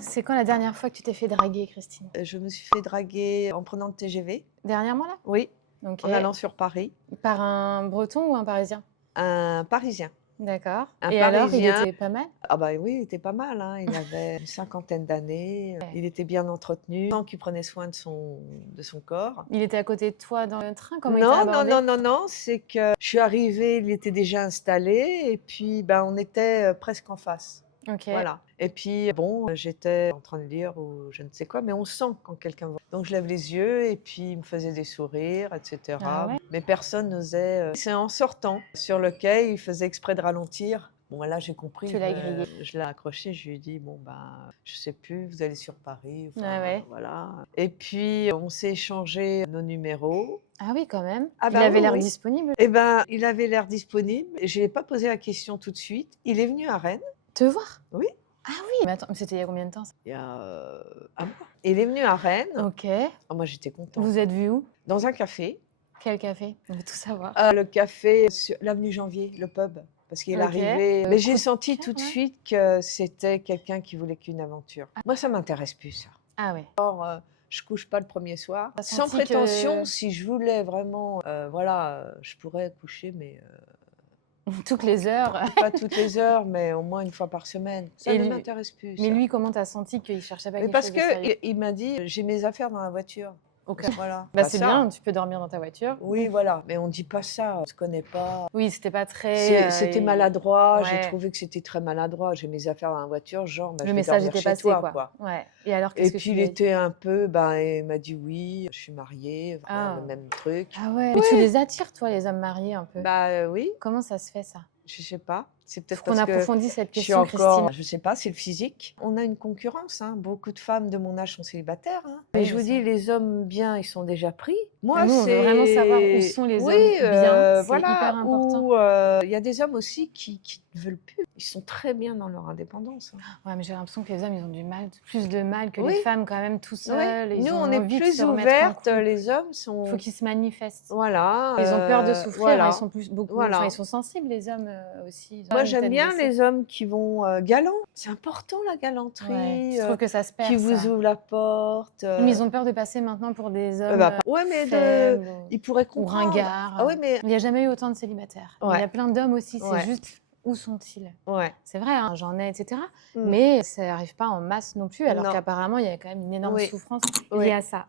C'est quand la dernière fois que tu t'es fait draguer, Christine? Je me suis fait draguer en prenant le TGV. Dernièrement, là? Oui, OK. en allant sur Paris. Par un Breton ou un Parisien? Un Parisien. D'accord. Un Et alors, il Parisien. était pas mal? Ah bah oui, il était pas mal, hein. Il avait une cinquantaine d'années. Il était bien entretenu, qu'il prenait soin de son corps. Il était à côté de toi dans le train? Comment il t'a Non, non, abordé? non, non, non, c'est que je suis arrivée, il était déjà installé et puis, ben, on était, presque en face. OK. Voilà. Et puis bon, j'étais en train de lire ou je ne sais quoi, mais on sent quand quelqu'un va. Donc je lève les yeux et puis il me faisait des sourires, et Ah cetera. ouais? Mais personne n'osait. C'est en sortant sur le quai, il faisait exprès de ralentir. Bon, là, j'ai compris. Tu l'as grillé. Je l'ai accroché, je lui ai dit, bon, ben, je sais plus, vous allez sur Paris. Enfin, Ah ouais. voilà. Et puis, on s'est échangé nos numéros. Ah oui, quand même. Ah Il bah avait oui, l'air oui. disponible. Eh ben, il avait l'air disponible. Je lui ai pas posé la question tout de suite. Il est venu à Rennes. Te voir? Oui. Ah oui! Mais attends, mais c'était il y a combien de temps ça? Il y a un mois. Il est venu à Rennes. OK. Oh, moi, j'étais contente. Vous êtes vus où? Dans un café. Quel café? On veut tout savoir. Le café sur l'avenue Janvier, le pub. Parce qu'il est OK. arrivé. Mais j'ai Coup de senti cœur, tout de ouais. suite que c'était quelqu'un qui voulait qu'une aventure. Moi, ça m'intéresse plus, ça. Ah ouais. Je couche pas le premier soir. T'as Sans senti prétention, que- si je voulais vraiment, voilà, je pourrais coucher, mais Toutes les heures. pas toutes les heures, mais au moins une fois par semaine. Ça Et ne lui- m'intéresse plus. Mais ça. lui, comment t'as senti qu'il cherchait pas Mais quelque parce chose de sérieux? que il m'a dit, j'ai mes affaires dans la voiture. OK. Voilà. Bah, Pas c'est ça. bien, tu peux dormir dans ta voiture. Oui, voilà. Mais on dit pas ça. On se connaît pas. Oui, c'était pas très. C'était maladroit. J'ai ouais. trouvé que c'était très maladroit. J'ai mes affaires dans la voiture, genre, bah, Le je vais message dormir était chez passé, toi, quoi. Ouais. Et alors, Et qu'est-ce que puis tu il lui as dit? était un peu, ben, il m'a dit oui, je suis mariée, voilà, Ah. le même truc. Ah ouais. Mais tu les attires, toi, les hommes mariés, un peu. Bah oui, Comment ça se fait, ça? je sais pas. C'est Faut peut-être qu'on parce que approfondisse cette je suis question, encore, Christine. je sais pas, c'est le physique. On a une concurrence, hein. Beaucoup de femmes de mon âge sont célibataires, hein. Oui, Mais je je vous sais. dis, les hommes bien, ils sont déjà pris. Moi, Nous, on veut vraiment savoir où sont les oui, hommes bien. C'est voilà, hyper important. ou il y a des hommes aussi qui ne veulent plus. Ils sont très bien dans leur indépendance, hein. Ouais, mais j'ai l'impression que les hommes, ils ont du mal, plus de mal que Oui. les femmes, quand même, tout Oui. seuls. Ils Nous, ont on est envie de plus se remettre en ouvertes, couple. les hommes Il sont. faut qu'ils se manifestent. Voilà. Ils ont peur de souffrir, voilà. hein, ils sont beaucoup. Voilà. Enfin, ils sont sensibles, les hommes aussi. Ils ont Moi, une j'aime tête bien baissée. les hommes qui vont galants. C'est important, la Ouais. galanterie. Je trouve que ça se perd, Qui vous ça. ouvrent la porte. Mais ils ont peur de passer maintenant pour des hommes bah, ouais, mais faibles ils pourraient ou comprendre. ringards. Ah oui, mais Il n'y a jamais eu autant de célibataires. Il y Ouais. a plein d'hommes aussi, c'est Ouais. juste où sont-ils? ouais. C'est vrai, hein, j'en ai, etc. Mm. Mais ça n'arrive pas en masse non plus, alors Non. qu'apparemment, il y a quand même une énorme Oui. souffrance Oui. liée à ça.